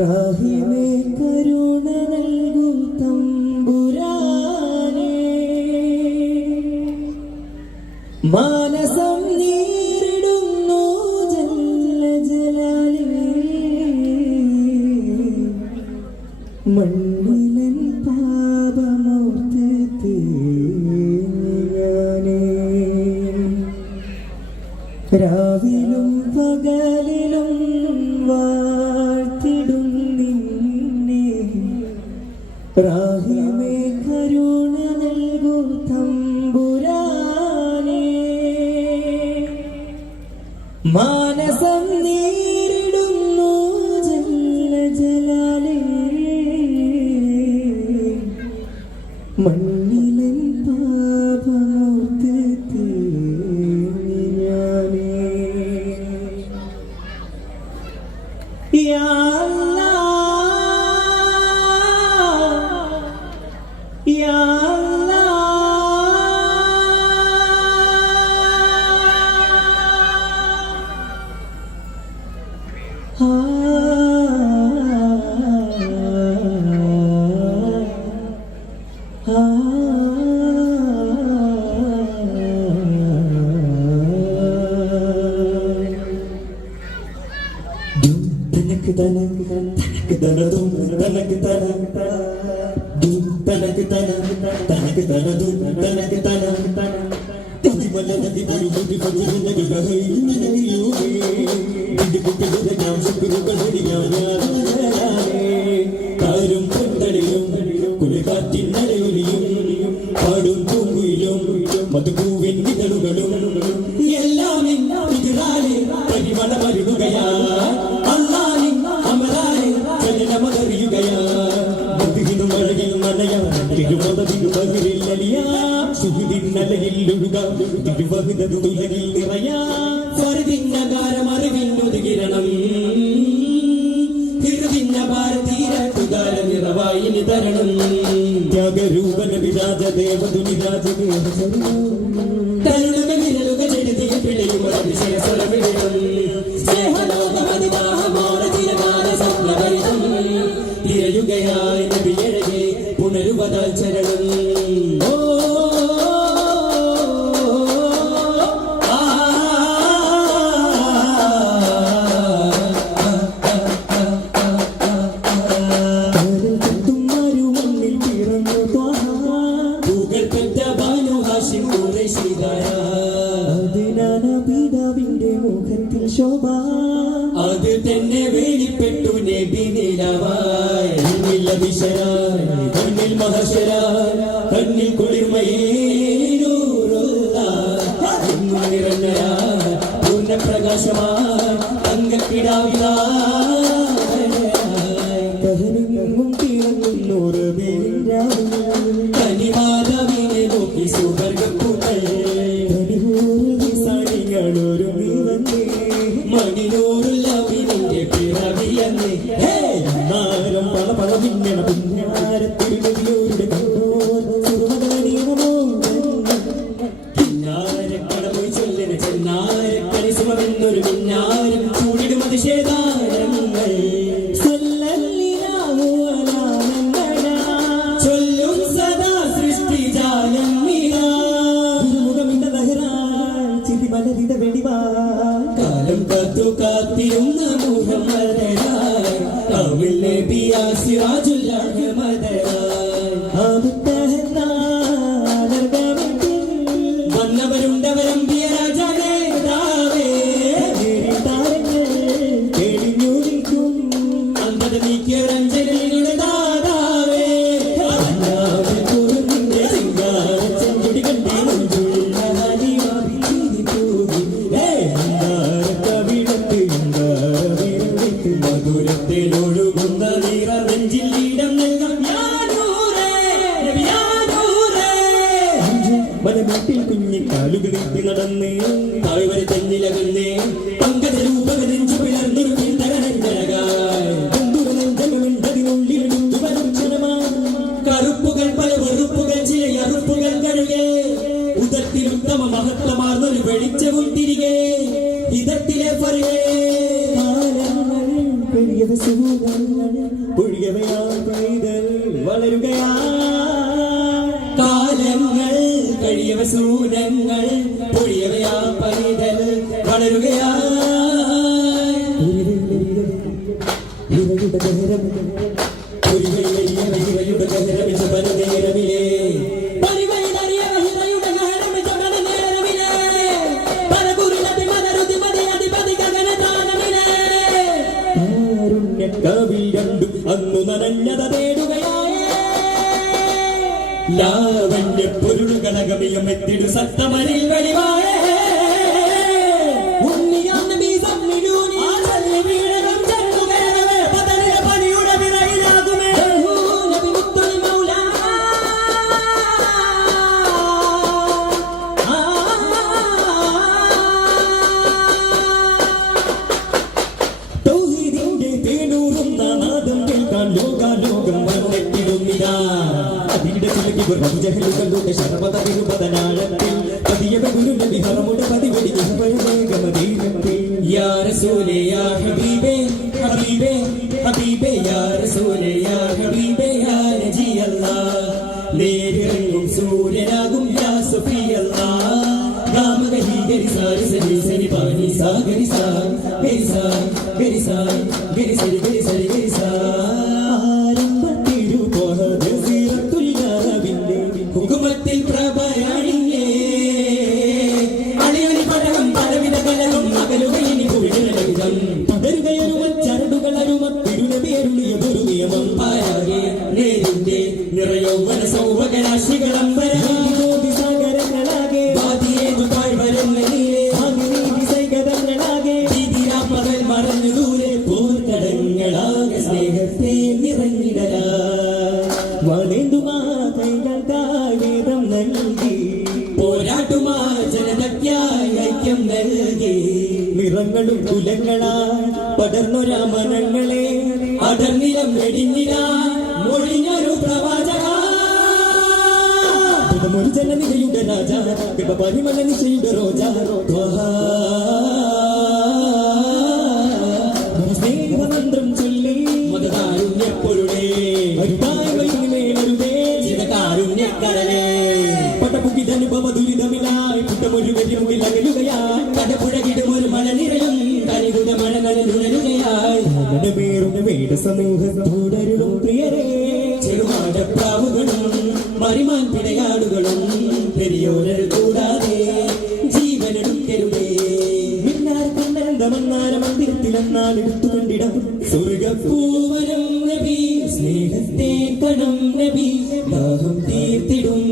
രാഹിമേ കരുണ നൽകൂ തമ്പുരാനേ, മാനസം നീരിടുന്നു ജല്ല ജലാലേ, മണ്ണിലൻ പാപമോർത്ത് തേങ്ങിയാനേ, രാവിലും പകലിലും വാഴ്ത്തിടും നിന്നെ, രാഹിമേ കരുണ നൽകൂ തമ്പുരാനേ, മാനസം നീരിടുന്നു ജല്ല ജലാലേ, മണ്ണിലൻ പാപമോർത്ത് തേങ്ങിയാനേ. യാ അല്ലാഹ് യാ മധുപൂവിൻ വിതളുകളും എല്ലാം ഇതിലാലെ പരിമളമരുകയാ, അല്ലാഹ് അമലാലെ ചലനമറിയുകയാ, ബുദ്ധിനും അഴകിൽ മനയാ, തിരുമതത്തിനു പകിരില്ലലിയാ, സുഹൃതിൻ നലയിൽ ഒഴുക, തിരുവഹിതതു തുലകിൽ നിറയാ, ഫർദിന്നകാരം അറിവിന്നൊതുകിരണം, തിരുവിന്ന ഭാരതീര കുതാര നിറവായി നിതരണം, ത്യാഗരൂപന വിരാജ ദേവതുനിരാജ തരുണക വിരലുക ചെടുതിയ പിഴയും അതിശയസ്വരമിടണം, സ്നേഹലോകമതിവാഹമാന ചിരകാല സ്വപ്നഭരിതം, തിരയുകയായി നബിയഴകെ പുനരുവതാൽ ചരണം. അത് തന്നെ വെളിപ്പെട്ടു നബി നിലവായി, കണ്ണിൽ മഹശരായി, കണ്ണിൽ കുളിർമയേറഞ്ഞ പൂർണ്ണപ്രകാശമായി തങ്കക്കിടാവിലും തീർന്നൂറ് കനിമാതാവിനെ നോക്കി സുവർഗപ്പൂക്കൾ ഒരു മണിനൂറുള്ളവിന്റെ പിറവിയെന്ന് നാരം പല പല പിന്നണ പിന്നാരത്തിരുവരുടെ പിന്നാരക്കടപോയി ചൊല്ലിന ചെന്നാരക്കരിസുമെന്നൊരു പിന്നാരം ചൂടിടും അതിശേതാരങ്ങൾ ചൊല്ലും സദാ സൃഷ്ടിജാലം ചിരി മലരിത വെടിവാ കാലം കാത്തു കാത്തിരുന്ന മുഹമ്മദനായി, തമിഴ് നബിയാ സിറാജുൽ അഹ്മദനായി, വന്നവരുണ്ടവരമ്പിയ രാജാവേ, തെളിഞ്ഞു നിൽക്കും അന്ധത നീക്കിയ രഞ്ജനയുടെ ദാതാവേ, ചെങ്കുടി കണ്ടേ മധുരത്തിലൊഴുകുന്ന നീറ നെഞ്ചിൽ ഇടം നൽകാം മനമീട്ടിൽ കുഞ്ഞിക്കാലുകളിൽ നടന്നേ, താഴ്വര തെന്നിലകന്നേ, പങ്കജ രൂപക നെഞ്ചു പിളർന്നൊരു പിന്തരനുള്ളിലെടുത്തു വരും ക്ഷണമാ, കറുപ്പുകൾ പല വെറുപ്പുകൾ ചില അറുപ്പുകൾ കഴുകേ, ഉദത്തിൽ ഉത്തമ മഹത്വമാർന്നൊരു വെളിച്ചവും തിരികെ, ഇതത്തിലെ പറയേ പൊഴിയവയാ പൈതൽ വളരുകയാ കാലങ്ങൾ കഴിയവ സൂര്യങ്ങൾ പൊഴിയവയാ പൈതൽ വളരുകയാ അന്നു നനഞ്ഞത തേടുകയായ ലാവണ്യ പൊരുളുകളകമിയം എത്തിടു സത്തമരിൽ വെളിവായ ലോകം വന്നെത്തിടുന്നിതാ അതിന്റെ ചിലകികളുടെ ശർവത വിരുപതനാഴത്തിൽ പതിയവ ഗുരുന്റെ വിഹറമുടെ പതിവെടി നിഹപഴമേകമതീരത്തിൽ യാ റസൂലേ യാ ഹബീബേ ഹബീബേ ഹബീബേ യാ റസൂലേ യാ ഹബീബേ യാ നജി അല്ലാഹ് നേരിറങ്ങും സൂര്യനാകും യാ സഫി അല്ലാഹ് ഗാമഗഹി ഗരിസാരി സരി സരി പാനി സാ ഗരിസാ ഗരിസാ ഗരിസാ ഗരിസരി ഗരിസരി ഗരിസാ ഹുകുമത്തിൽ പ്രഭയാണിയേ അളിയണി പടകം പലവിധ കലകം അകലുകയിനി കുഴിലവിധം പകരുകയരുമ ചരടുകളരുമ തിരുനബിയരുളിയ ഒരു നിയമം പാരാകെ നേരിന്റെ നിറയൗവന സൗഭഗരാശികളമ്പരങ്ങളാകെ വാദിയേതു താഴ്വരങ്ങളിലെ വിസൈകതങ്ങളാകെ പകൽ മറഞ്ഞു ദൂരെ പോർക്കടങ്ങളാകെ സ്നേഹത്തെ നിറഞ്ഞിടലാ വളേന്തുമാ വേദം നൽകി പോരാട്ടുമാ ജനതയ്ക്കായി ഐക്യം നൽകി നിറങ്ങളും കുലങ്ങളായി പടർന്നൊരാമനങ്ങളെ അടർനിലം വെടിഞ്ഞിട മൊഴിഞ്ഞൊരു പ്രവാചക ഒരു ജനനികയുടെ രാജ പരിമല നിശയുടെ റോജ സ്നേഹമന്ത്രം ചൊല്ലി മതകാരുണ്യപ്പൊരുളേ പട്ടപുകിതനുഭവ ദുരിതമില്ലായി കുട്ടമൊരു വെല്ലുമുകിൽ അകലുകയായി കടപുഴകിടും ഒരു മഴ നിറയും കനികുത മഴകളിൽ ഉണരുകയായി മകടമേറുന്ന വേട സമൂഹത്തോടരുളും പ്രിയരേ ചെറുമാടപ്രാവുകളും മറിമാൻ പിടയാടുകളും പെരിയോരൽ കൂടാതെ ജീവനെടുക്കരുതേ മിന്നാർ കണ്ണരന്തമന്നാര മന്ദിരത്തിലെന്നാൽ എടുത്തുകൊണ്ടിടം സ്വർഗപ്പൂവനം നബി സ്നേഹത്തെ കണം നബി ദാഹം തീർത്ത